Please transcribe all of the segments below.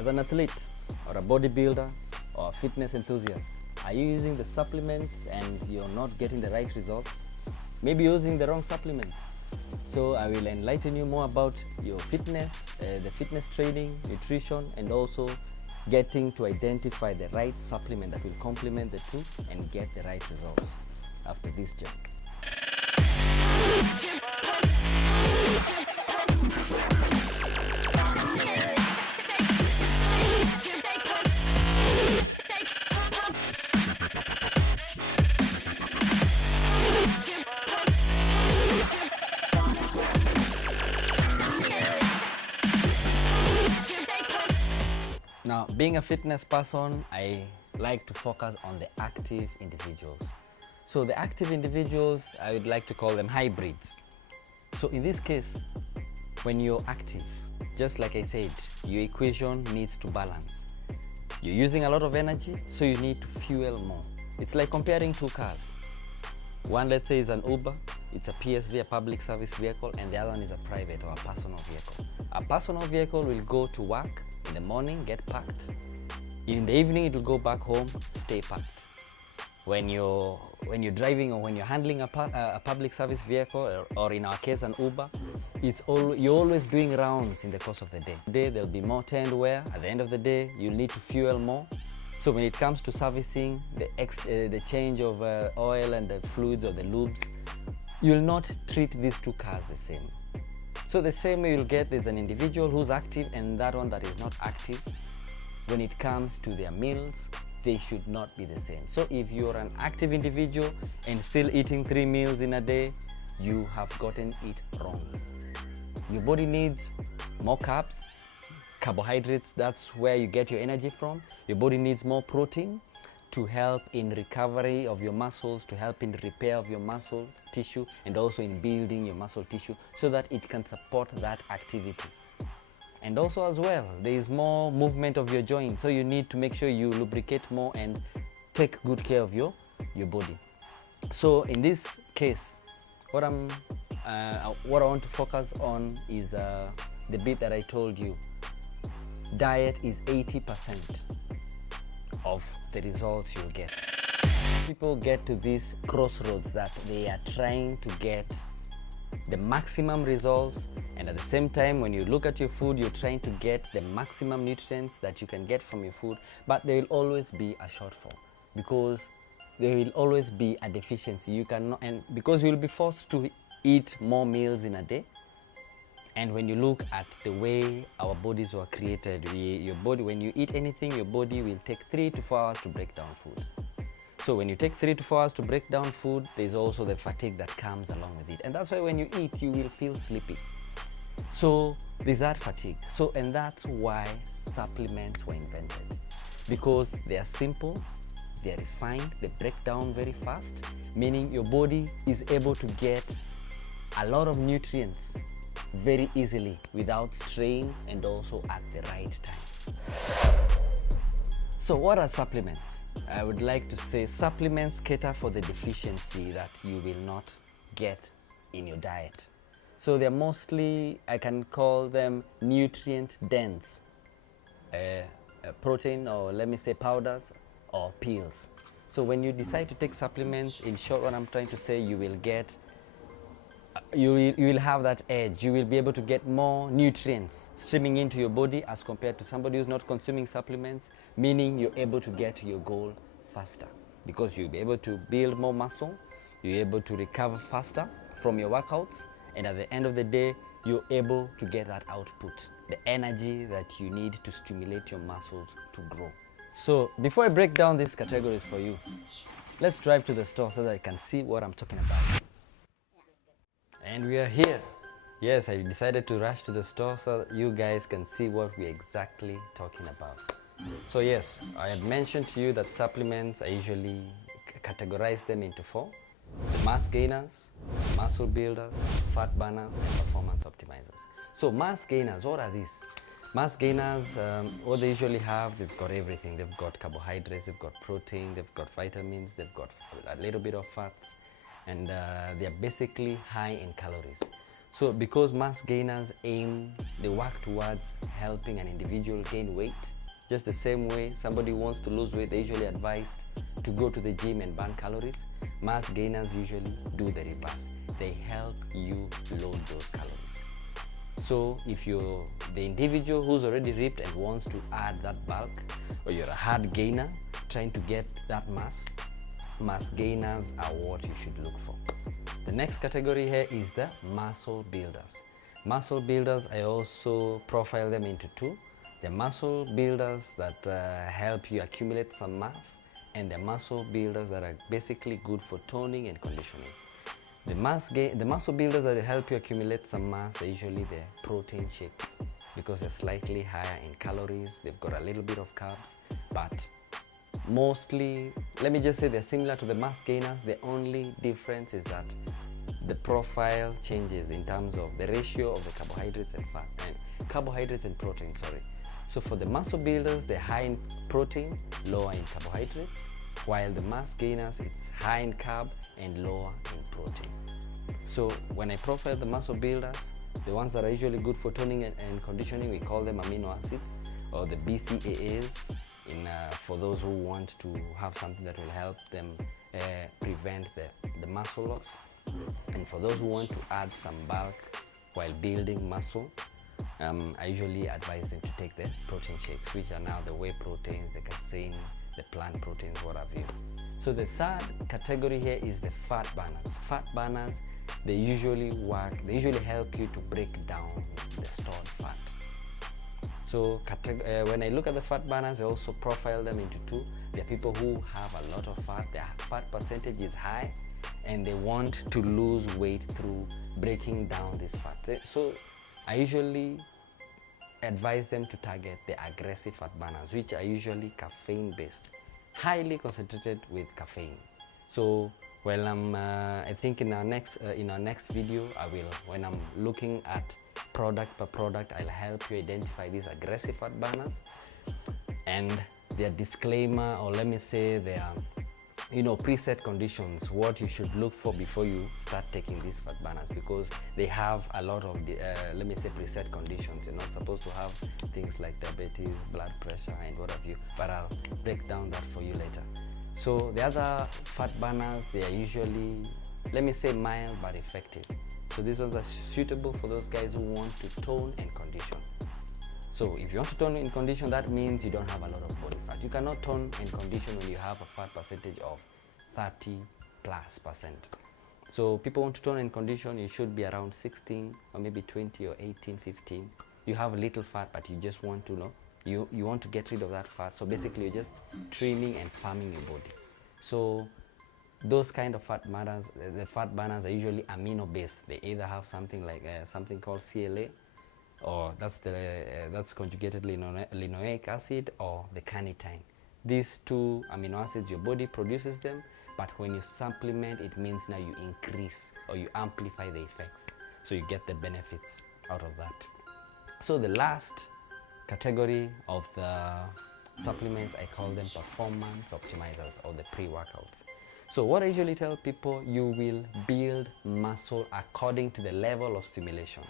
As an athlete or a bodybuilder or a fitness enthusiast, are you using the supplements and you're not getting the right results? Maybe using the wrong supplements. So I will enlighten you more about your fitness, the fitness training, nutrition, and also getting to identify the right supplement that will complement the two and get the right results after this journey. Now, being a fitness person, I like to focus on the active individuals. So the active individuals, I would like to call them hybrids. So in this case, when you're active, just like I said, your equation needs to balance. You're using a lot of energy, so you need to fuel more. It's like comparing two cars. One, let's say, is an Uber, it's a PSV, a public service vehicle, and the other one is a private or a personal vehicle. A personal vehicle will go to work in the morning, get packed. In the evening, it will go back home, stay packed. When you're driving or when you're handling a public service vehicle, or in our case an Uber, you're always doing rounds in the course of the day. There'll be more tend wear. At the end of the day, you'll need to fuel more. So when it comes to servicing, the change of oil and the fluids or the lubes, you'll not treat these two cars the same. So the same way you'll get, there's an individual who's active and that one that is not active. When it comes to their meals, they should not be the same. So if you're an active individual and still eating 3 meals in a day, you have gotten it wrong. Your body needs more carbs, carbohydrates, that's where you get your energy from. Your body needs more protein to help in recovery of your muscles, to help in repair of your muscle tissue, and also in building your muscle tissue so that it can support that activity. And also as well, there is more movement of your joints, so you need to make sure you lubricate more and take good care of your body. So in this case, what I want to focus on is the bit that I told you. Diet is 80% of the results you'll get. People get to this crossroads that they are trying to get the maximum results, and at the same time, when you look at your food, you're trying to get the maximum nutrients that you can get from your food, but there will always be a shortfall because there will always be a deficiency. You cannot, and because you'll be forced to eat more meals in a day. And when you look at the way our bodies were created, your body, when you eat anything, your body will take 3 to 4 hours to break down food. So when you take 3 to 4 hours to break down food, there's also the fatigue that comes along with it. And that's why when you eat, you will feel sleepy. So there's that fatigue. So, and that's why supplements were invented. Because they are simple, they are refined, they break down very fast, meaning your body is able to get a lot of nutrients very easily without strain and also at the right time. So what are supplements? I would like to say supplements cater for the deficiency that you will not get in your diet. So they're mostly, I can call them nutrient dense protein, or let me say powders or pills. So when you decide to take supplements, in short, what I'm trying to say, you will get you will have that edge. You will be able to get more nutrients streaming into your body as compared to somebody who's not consuming supplements, meaning you're able to get to your goal faster because you'll be able to build more muscle, you're able to recover faster from your workouts, and at the end of the day, you're able to get that output, the energy that you need to stimulate your muscles to grow. So before I break down these categories for you, let's drive to the store so that I can see what I'm talking about. And we are here. Yes, I decided to rush to the store so that you guys can see what we're exactly talking about. So yes, I had mentioned to you that supplements, I usually categorize them into 4. Mass gainers, muscle builders, fat burners, and performance optimizers. So mass gainers, what are these? Mass gainers, what they usually have, they've got everything. They've got carbohydrates, they've got protein, they've got vitamins, they've got a little bit of fats, and they're basically high in calories. So because mass gainers they work towards helping an individual gain weight, just the same way somebody who wants to lose weight, they usually advised to go to the gym and burn calories. Mass gainers usually do the reverse. They help you load those calories. So if you're the individual who's already ripped and wants to add that bulk, or you're a hard gainer trying to get that mass gainers are what you should look for. The next category here is the muscle builders. Muscle builders, I also profile them into two. The muscle builders that help you accumulate some mass, and the muscle builders that are basically good for toning and conditioning. The muscle builders that help you accumulate some mass, they're usually the protein shakes, because they're slightly higher in calories, they've got a little bit of carbs, but mostly, let me just say, they're similar to the mass gainers. The only difference is that the profile changes in terms of the ratio of the carbohydrates and protein, sorry. So for the muscle builders, they're high in protein, lower in carbohydrates, while the mass gainers, it's high in carb and lower in protein. So when I profile the muscle builders, the ones that are usually good for toning and conditioning, we call them amino acids, or the BCAAs, for those who want to have something that will help them prevent the muscle loss. And for those who want to add some bulk while building muscle, I usually advise them to take the protein shakes, which are now the whey proteins, the casein, the plant proteins, what have you. So the third category here is the fat burners. Fat burners, they usually help you to break down the stored fat. So when I look at the fat burners, I also profile them into two. There are people who have a lot of fat, their fat percentage is high, and they want to lose weight through breaking down this fat. So I usually advise them to target the aggressive fat burners, which are usually caffeine based, highly concentrated with caffeine. So while I think in our next video, when I'm looking at product per product, I'll help you identify these aggressive fat burners and their disclaimer, or let me say their preset conditions, what you should look for before you start taking these fat burners, because they have a lot of let me say preset conditions. You're not supposed to have things like diabetes, blood pressure, and what have you, but I'll break down that for you later. So the other fat burners, they are usually, let me say, mild but effective. So these ones are suitable for those guys who want to tone and condition. So if you want to tone and condition, that means you don't have a lot of body fat. You cannot tone and condition when you have a fat percentage of 30+%. So people want to tone and condition, you should be around 16 or maybe 20 or 18, 15. You have a little fat, but you just want to know, you want to get rid of that fat. So basically you're just trimming and farming your body. So those kind of fat burners, the fat burners are usually amino based. They either have something like something called CLA, or that's conjugated linoleic acid, or the carnitine. These two amino acids, your body produces them, but when you supplement, it means now you increase or you amplify the effects, so you get the benefits out of that. So the last category of the supplements, I call them performance optimizers, or the pre-workouts. So what I usually tell people, you will build muscle according to the level of stimulation.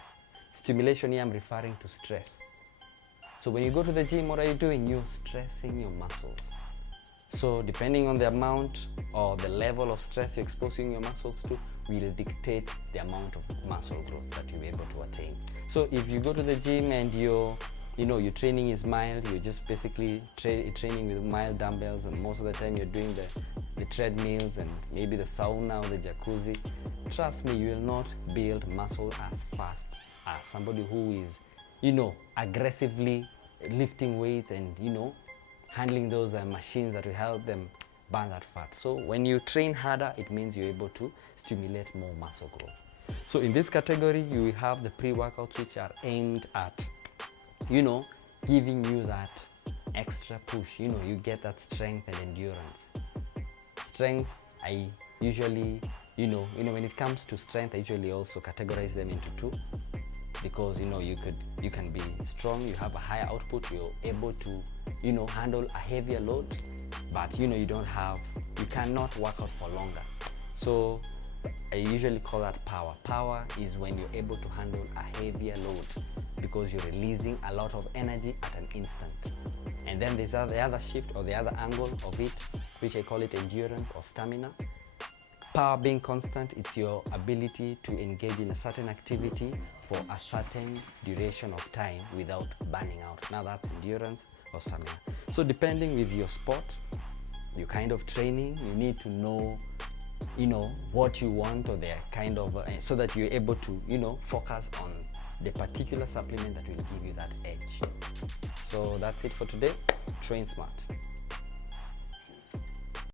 Stimulation here, I'm referring to stress. So when you go to the gym, what are you doing? You're stressing your muscles. So depending on the amount or the level of stress you're exposing your muscles to will dictate the amount of muscle growth that you'll be able to attain. So if you go to the gym and your training is mild, you're just basically training with mild dumbbells, and most of the time you're doing the treadmills and maybe the sauna or the jacuzzi, trust me, you will not build muscle as fast as somebody who is aggressively lifting weights and handling those machines that will help them burn that fat. So when you train harder, it means you're able to stimulate more muscle growth. So in this category, you will have the pre-workouts, which are aimed at giving you that extra push. You get that strength and endurance. Strength, I usually when it comes to strength, I usually also categorize them into two, because you can be strong, you have a higher output, you're able to handle a heavier load, but you cannot work out for longer. So I usually call that power. Power is when you're able to handle a heavier load because you're releasing a lot of energy at an instant. And then there's the other shift or the other angle of it, which I call it endurance or stamina. Power being constant, it's your ability to engage in a certain activity for a certain duration of time without burning out. Now that's endurance or stamina. So depending with your sport, your kind of training, you need to know, what you want, or the kind of, so that you're able to, focus on the particular supplement that will give you that edge. So that's it for today. Train smart.